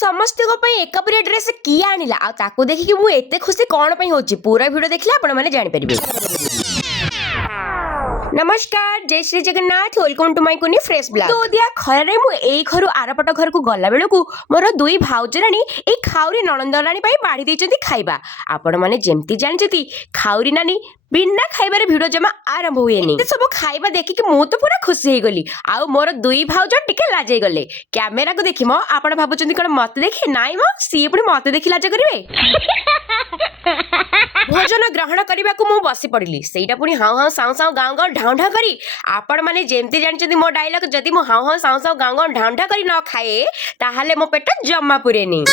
ସମସ୍ତଙ୍କ ପାଇଁ ଏକପରିଆ ଡ୍ରେସ୍ କିଏ ଆଣିଲା ଆଉ ତାକୁ ଦେଖିକି ମୁଁ ଏତେ ଖୁସି କ'ଣ ପାଇଁ ହେଉଛି ପୁରା ଭିଡ଼ିଓ ଦେଖିଲେ ଆପଣମାନେ ଜାଣିପାରିବେ। नमस्कार जय Shri Jagannath welcome to my Kuni fresh blog. तो दिया खरारे मु एई घरु आरपट घर को गला बेलकू मोर दुई भाउजराणी एई खाउरी ननंदराणी पई बाड़ी देइचंती खाइबा। आपण माने जेमती जानिचंती खाउरी नानी बिना खाइबारे भिडियो जमा आरंभ हुएनी। एते सब खाइबा देखि कि मु तो पूरा खुशी हे गली आउ मोर दुई भाउज टिके लाजै गले। कैमरा को देखि मो आपण भाबुचंती कोन मते देखि नाइ मो सी पुनी मते देखि लाज करिवे। भोजन ग्रहण करने को बसी पड़ी से पुणी हाँ हाँ साउ साउ गाँव गाँव ढाँ ढाँ करी आपण मैंने जमी जानते मो डायलॉग जदि मु हाँ हाँ साउ साउ गाँव गाँव ढाँ ढाँ करी न खाए ताहले मो पेट जमा पुरेनी।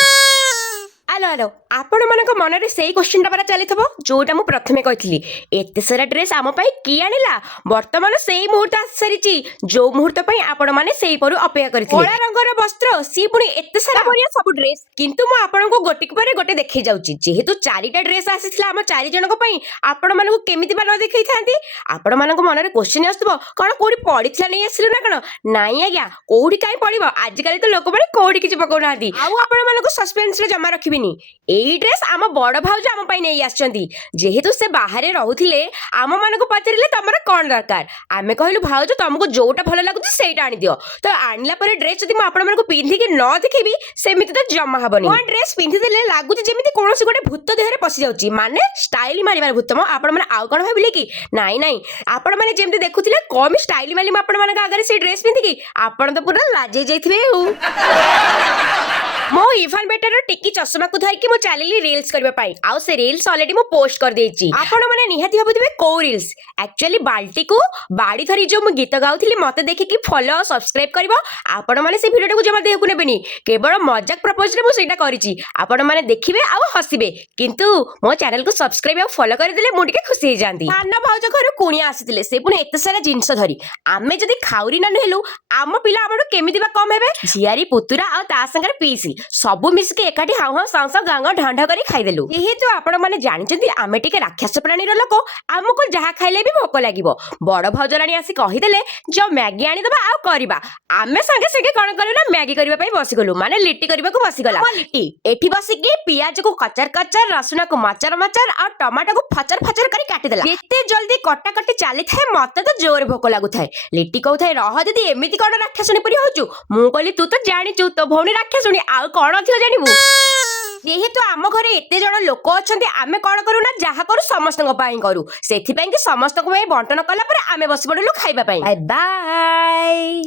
आलो आलो आपण मानक मनरे सेही क्वेश्चन परा चली जोटा मु प्रथमे कही एते सारा ड्रेस आम किए आनिला वर्तमान सेही मुहूर्त आसी सारी जो मुहूर्त आपण मैंने सेही परू अपेक्षा करथिले। कला रंगर वस्त्र सी पुणी एते सारा परिया सब ड्रेस किंतु मु आपण को गोटी पर गोटे देखै जाउची जेहेतु चारिटा ड्रेस आसीथिला हम चारि जनक पई आपण मानक केमिति बा न देखै थांती। आपण मानक मनरे क्वेश्चन आस्तबो कोन कोडी पडिथिला नै आसिलु ना कोन नाइ आज्ञा कोडी काई पडिबो आज काली तो लोक माने कोडी किछि पकौ नांती आउ आपण मानक सस्पेंस रे जमा रखिबि एई ड्रेस आम बड़ भाउज आम पई नै आछंती जेहेतु से बाहरे रहुथिले आम मानको पचरिले तमरा कोन दरकार आमे कहलु भाउज तुमको जोटा भलो लागुची सेटा आनी दियो तो आनिला परे ड्रेस जदि म आपण मानको पिंधि के न देखिबी सेमिति तो जमा हबनी। कोन ड्रेस पिंधि देले लागुची जेमिति कोनोसी गोटे भूत देहरे पसि जाउची माने स्टाइल मारिबार भूत म आपण माने आउ कोन भाबिले कि नाइ नाइ आपण माने जेमिति देखुथिले कम स्टाइल माली म आपण मानक आगरे से ड्रेस पिंधि कि आपण तो पूरा लाजै जाइथिबे। मो इफान बेटर टिकी चश्मा को धरिकी मो चलिली रील्स करबा पई आउ से रील्स ऑलरेडी मो पोस्ट कर देछि आपण माने निहाती भाबुथिबे को रील्स एक्चुअली बाल्टी को बाड़ी धरी जो मु गीत गाउथिली मते देखि कि फॉलो सब्सक्राइब करबो आपण माने से वीडियो को जमा देहकु नेबेनी केवल मजाक प्रपोज रे मु सेटा करिछि आपण माने देखिबे आउ हसिबे किंतु मो चैनल को सब्सक्राइब आ फॉलो कर देले मु टिके खुशी हे जानती। साना भाउज घर कुणिया आसीथिले से पुनी एते सारा जिंस धरी आमे जदी खाउरी ना हेलु आम पिला हमरो केमिति बा कम हेबे झियारी पुतुरा आ ता संगर पीसी सबु मिसके एकाठी हाउ हाउ साउ साउ गांगा ढांढा करी खाइदेलु जेहेतु आपण माने जानिचंती आमे टिके राक्षस प्राणीर लोक आमको जहा खाइले भी भोक लागिवो बड़ भौजराणी आसी कहिदेले जो मैगी आनी दबा आ करबा आमे संगे संगे कोन करू ना मैगी करबा पई बसी गलु माने लिट्टी करबा को बसी गला लिट्टी एठी बसी के पियाज को कचर कचर रसुन को मचर मचर आ टमाटो को फचर फचर करी काटी देला केते जल्दी कटा कटी चाली थाए मते तो जोर भोक लागु थाए लिट्टी कहू थाए रह दीदी एमिति कोन राक्षसनी परी होचु मु कहली तू तो जानिचु तो भौणी राक्षसनी आ कोन थियो जानबू जेहेतु आम घरे एते जण लोक अछंती आमे कोन करू ना जहा करू समस्त पई करू सेथि पई कि समस्त को बंटन कला पर आमे बस पड़लु खाइबा पई। Bye bye.